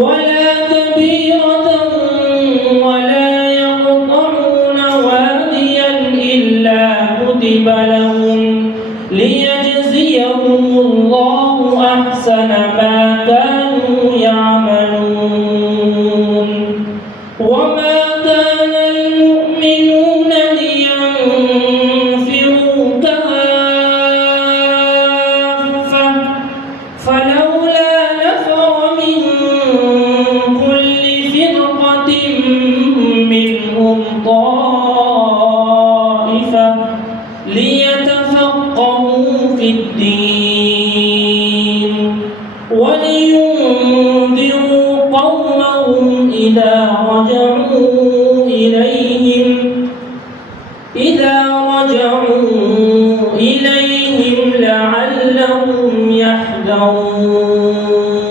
ولا كبيرة ولا يقطعون واديا إلا كتب لهم ليجزيهم الله أحسن ما كانوا يعملون وما كان المؤمنون لينفروا كافة فلولا نفر من كل فرقة منهم طائفة ليتفقهوا في الدين ولينذروا قومهم إذا رجعوا إليهم لعلهم يحذرون.